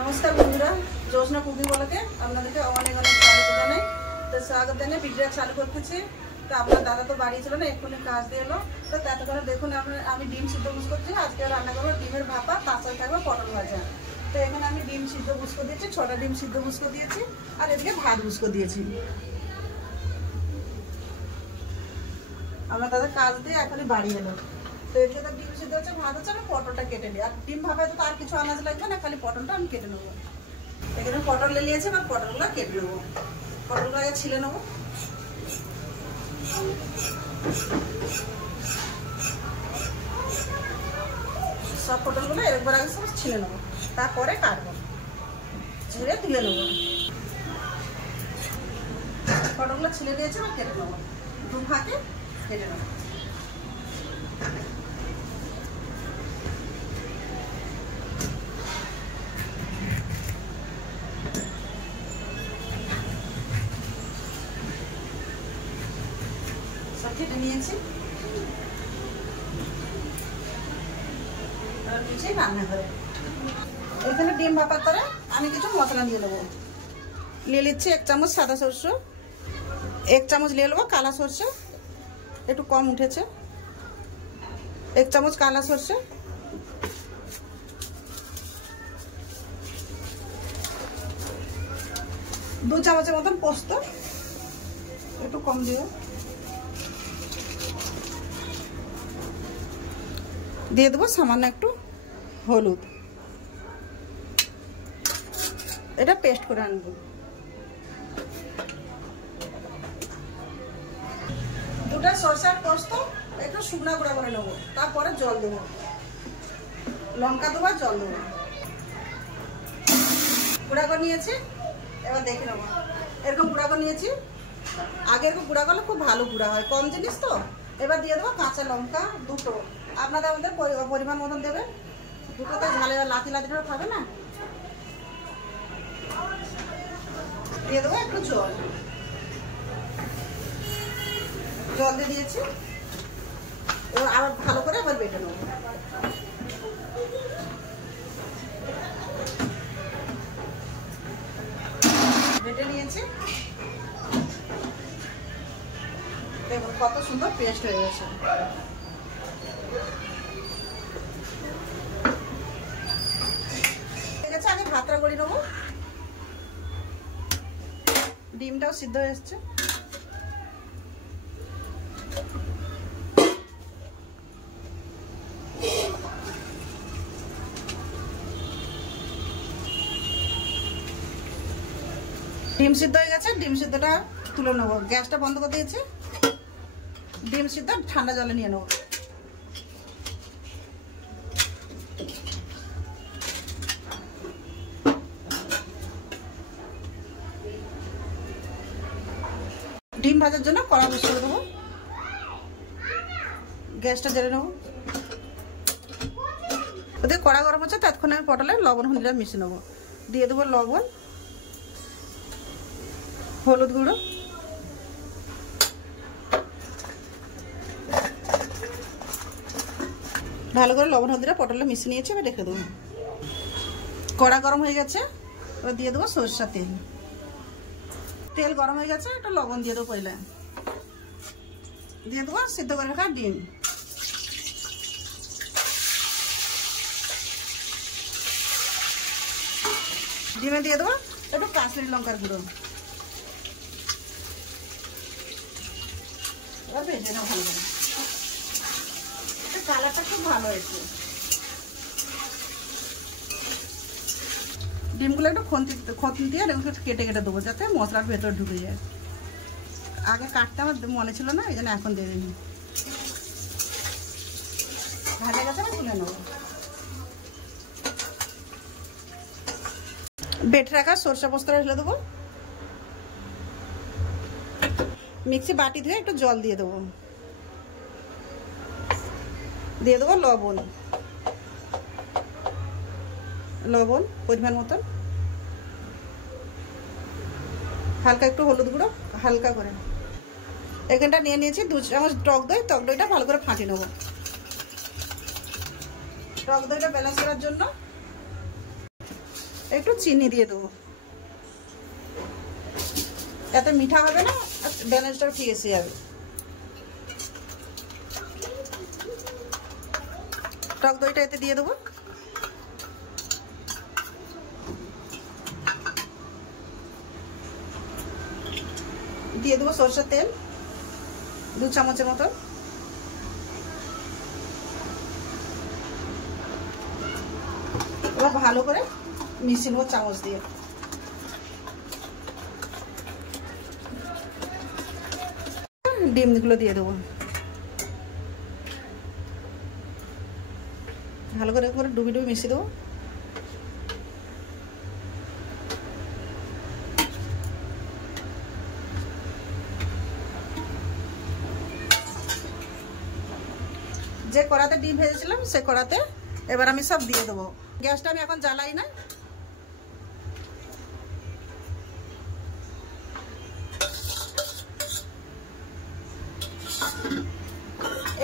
नमस्कार बंधुरा जोशना कुकिंग ब्लगे আপনাদেরকে অনেক অনেক স্বাগত জানাই। তো স্বাগত জানিয়ে ভিডিও চালু করতেছি। তো আপনার দাদা তো বাড়ি ছিল না, এক্ষুনি কাজ দিয়ে এলো। তো তাতে করে দেখুন আমি ডিম সিদ্ধ বুঝ করছি। আজকে রান্না করবো ডিমের ভাপা, তার সাথে থাকবে পটল ভাজা। তো এখানে আমি ডিম সিদ্ধ বুঝ করে দিয়েছি, 6টা ডিম সিদ্ধ বুঝ করে দিয়েছি, আর এদিকে ভাত বুঝ করে দিয়েছি। আমার দাদা কাজ দিয়ে এখনই বাড়ি এলো। তো এদিকে তো ডিম সিদ্ধ হচ্ছে, ভাত হচ্ছে, আমি পটলটা কেটে নিই। আর ডিম ভাপায় তো আর কিছু আনাজ লাগবে না, খালি পটলটা আমি কেটে নেবো। এখানে পটল নিয়ে নিয়েছি, এবার পটলগুলো কেটে নেবো। পটলগুলো আগে ছিলে নেবো। সব পটলগুলো একবার আগে সব ছিলে নেবো, তারপরে কাটবো, ছিঁড়ে তুলে নেবো। পটলগুলো ছিলে নিয়েছি, এবার কেটে নেবো, দু ভাগে কেটে নেবো। সব কেটে নিয়েছি, আর কিছু রান্না করে এখানে ডিম ভাপার পরে আমি কিছু মশলা দিয়ে দেবো। নিয়ে নিচ্ছি 1 চামচ সাদা সরষে, 1 চামচ নিয়ে নেবো কালা সরষে, একটু কম উঠেছে, 1 চামচ কালা সরষে, 2 চামচের মতন পোস্ত, একটু কম দিও, দিয়ে দেবো সামান্য একটু হলুদ। এটা পেস্ট করে আনবো। 2টা সরষার পোস্ত একটু শুকনা গুঁড়া করে নেবো, তারপরে জল দেবো, লঙ্কা দেবো, জল দেবো। গুঁড়া করে নিয়েছি, এবার দেখে নেবো। এরকম গুঁড়া করে নিয়েছি। আগে এরকম গুঁড়া করলে খুব ভালো গুঁড়া হয়, কম জিনিস তো। এবার দিয়ে দেবো কাঁচা লঙ্কা 2টো, আপনাদের আমাদের পরিমাণ মতন দেবেন। 2টোতে ঝালে লাথি লাথিটা খাবে না। দিয়ে দেবো একটু জল, জল দিয়ে দিয়েছি। এবার আবার ভালো করে আবার বেটে নেবো। বেটে নিয়েছি, দেখুন কত সুন্দর পেস্ট হয়ে গেছে। ঠিক আছে, আগে ভাতটা করে নেবো। ডিমটাও সিদ্ধ হয়ে এসছে। ডিম সিদ্ধ হয়ে গেছে, ডিম সিদ্ধটা তুলে নেবো। গ্যাসটা বন্ধ করে দিয়েছি। ডিম সিদ্ধ ঠান্ডা জলে নিয়ে নেবো। ডিম ভাজার জন্য কড়া বসিয়ে দেবো, গ্যাসটা জ্বেলে নেবো। ওদের কড়া গরম হচ্ছে, ততক্ষণে আমি পটলে লবণ হলুদটা মিশিয়ে নেবো। দিয়ে দেবো লবণ, হলুদ গুঁড়ো, ভালো করে লবণ হলুদটা পটলে মিশিয়ে নিয়েছি। এবার রেখে দেবো। কড়া গরম হয়ে গেছে, এবার দিয়ে দেবো সরষের তেল। তেল গরম হয়ে গেছে, একটু লবণ দিয়ে দেবো। পয়লা দিয়ে দেবো সিদ্ধ করে রাখা ডিম। ডিমে দিয়ে দেবো একটু কাশ্মীরি লঙ্কার গুঁড়ো। এবার ভেজে নাও ভালো করে। কালারটা খুব ভালো হয়েছে। ডিমগুলো একটু খন্তি দিয়ে কেটে কেটে দেবো, যাতে মশলার ভেতর ঢুকে যায়। আগে কাটতে আমার মনে ছিল না, এই জন্য এখন দিয়ে দিই। ভাজা গেছে, আমি তুলে নেবো। বেটে রাখা সরষে পোস্তটা ঢেলে দেবো। মিক্সি বাটি ধুয়ে একটু জল দিয়ে দেবো। দিয়ে দেবো লবণ, লবণ পরিমাণ মতন, হালকা একটু হলুদ গুঁড়ো, হালকা করে। এখানটা নিয়ে নিয়েছি 2 চামচ টক দই। টক দইটা ভালো করে ফাটিয়ে নেবো। টক দইটা ব্যালেন্স করার জন্য একটু চিনি দিয়ে দেবো, এত মিঠা হবে না, ব্যালেন্সটাও ঠিক এসে যাবে। টক দইটা এতে দিয়ে দেবো। দিয়ে দেবো সরষের তেল 2 চামচের মতো। এবার ভালো করে মিশিয়ে নেবো চামচ দিয়ে। ডিমগুলো দিয়ে দেবো, ভালো করে ডুবি ডুবি মিশিয়ে দেবো। যে কড়াতে ডিম ভেজেছিলাম সে কড়াতে এবার আমি সব দিয়ে দেবো। গ্যাসটা আমি এখন জ্বালাই না।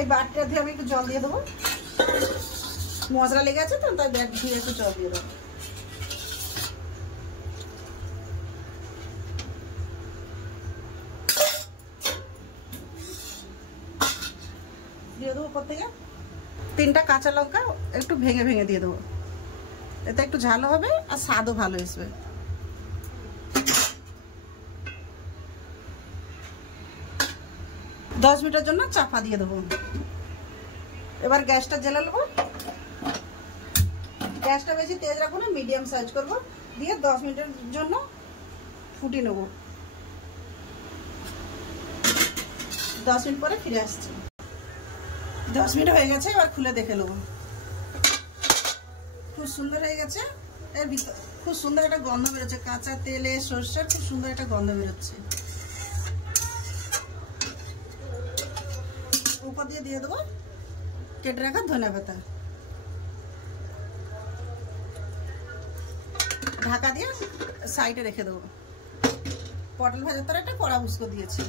এই বাটিটা দিয়ে আমি একটু জল দিয়ে দেবো, মশলা লেগে আছে তো, তাই ব্যাট দিয়ে একটু জল দিয়ে দেবো। দিয়ে দেবো উপর থেকে 3টা কাঁচা লঙ্কা একটু ভেঙে ভেঙে দিয়ে দেবো, এতে একটু ঝালও হবে আর স্বাদও ভালো আসবে। দশ মিনিটের জন্য চাপা দিয়ে দেবো। এবার গ্যাসটা জ্বালা নেবো, গ্যাসটা বেশি তেজ রাখবো না, মিডিয়াম সাইজ করবো, দিয়ে 10 মিনিটের জন্য ফুটিয়ে নেবো। 10 মিনিট পরে ফিরে আসছি। 10 মিনিট হয়ে গেছে, এবার খুলে দেখে নেবো। খুব সুন্দর হয়ে গেছে, এর ভিতর খুব সুন্দর একটা গন্ধ বেরোচ্ছে, কাঁচা তেলে সরষের খুব সুন্দর একটা গন্ধ বেরোচ্ছে। উপর দিয়ে দিয়ে দেবো কেটে রাখা ধনে পাতা, ঢাকা দিয়ে সাইডে রেখে দেবো। পটল ভাজার তার একটা কড়া উস্কো দিয়েছি,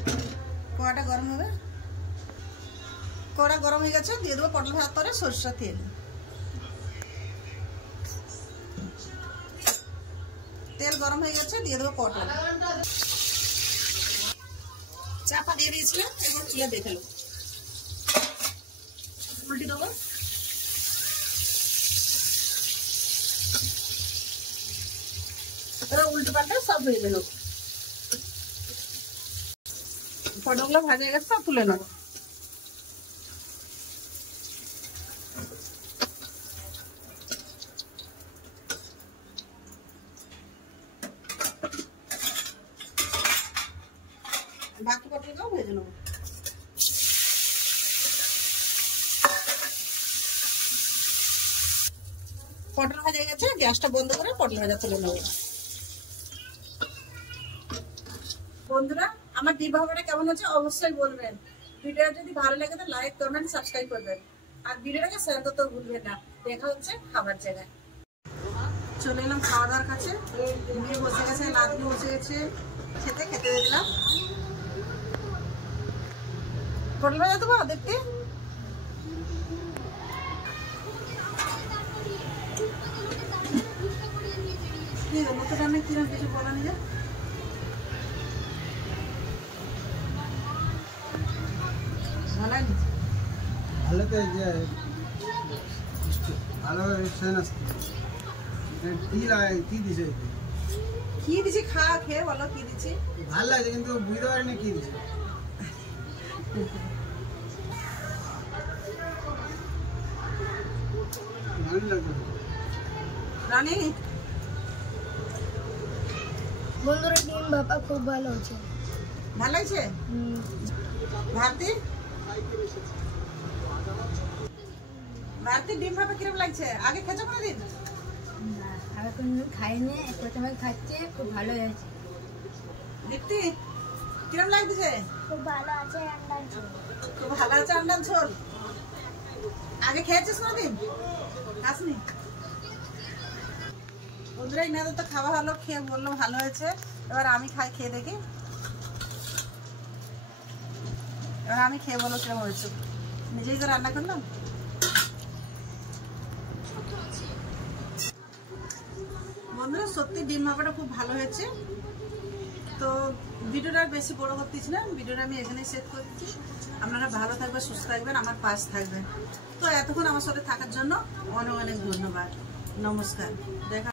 কড়াটা গরম হবে। কড়া গরম হয়ে গেছে, দিয়ে দেবো পটল ভাজার তারে সরষের তেল। তেল গরম হয়ে গেছে, দিয়ে দেবো পটল। চাপা দিয়ে দিয়েছিলাম, এবার তুলে দেখে নেবো। উল্টে দেবো, উল্টে পাল্টে সব ভেজে নেবো। পটলগুলো ভাজা হয়ে গেছে, সব তুলে নেবো। বাকি পটলটাও ভেজে নেবো। পটল ভাজা হয়ে গেছে, গ্যাসটা বন্ধ করে পটল ভাজা তুলে নেবো। বন্ধুরা, আমার ডিম ভাবাটা কেমন হচ্ছে অবশ্যই বলবেন। ভিডিওটা যদি ভালো লাগে তো লাইক কমেন্ট সাবস্ক্রাইব করবেন, আর ভিডিওটাকে শেয়ার করতে ভুলবেন না। দেখা হচ্ছে খাবার জায়গায়। চলে এলাম খাওয়া দাওয়ার কাছে, মেয়ে বসে গেছে, লাদনি বসে গেছে, খেতে দিলাম। পটল ভাজা দেবো দেখতে। নতুন রান্না কিরম কিছু বলা নিয়ে ভালো তো ভালো কি দিছে, কি দিছি খাওয়া খেয়ে বলো কি দিছি। ভালো লাগছে কিন্তু বুঝতে পারিনি কি দিছে। ভালো লাগছে রানী। বন্ধুরা ডিম ভাপা খুব ভালো হচ্ছে। ভালো লাগছে ভারতী? ভারতী ডিম ভাপা কিরম লাগছে? আগে খেয়েছো কোনোদিন? না, আগে কোনোদিন খাইনি, প্রথমে খাচ্ছি, খুব ভালো হয়েছে। দীপ্তি কিরম লাগছে? খুব ভালো আছে আন্ডার ঝোল। খুব ভালো আছে আন্ডার ঝোল। আগে খেয়েছিস কোনোদিন? খাসনি? বন্ধুরা ইনাদের তো খাওয়া হলো, খেয়ে বললো ভালো হয়েছে। এবার আমি খেয়ে দেখি। এবার আমি খেয়ে বলো কিরম হয়েছে। নিজেই তো রান্না করলাম। বন্ধুরা সত্যি ডিম ভাপাটা খুব ভালো হয়েছে। তো ভিডিওটা আর বেশি বড় করতেছি না, ভিডিওটা আমি এখানেই সেট করছি। আপনারা ভালো থাকবেন, সুস্থ থাকবেন, আমার পাশ থাকবেন। তো এতক্ষণ আমার সাথে থাকার জন্য অনেক অনেক ধন্যবাদ। নমস্কার। দেখা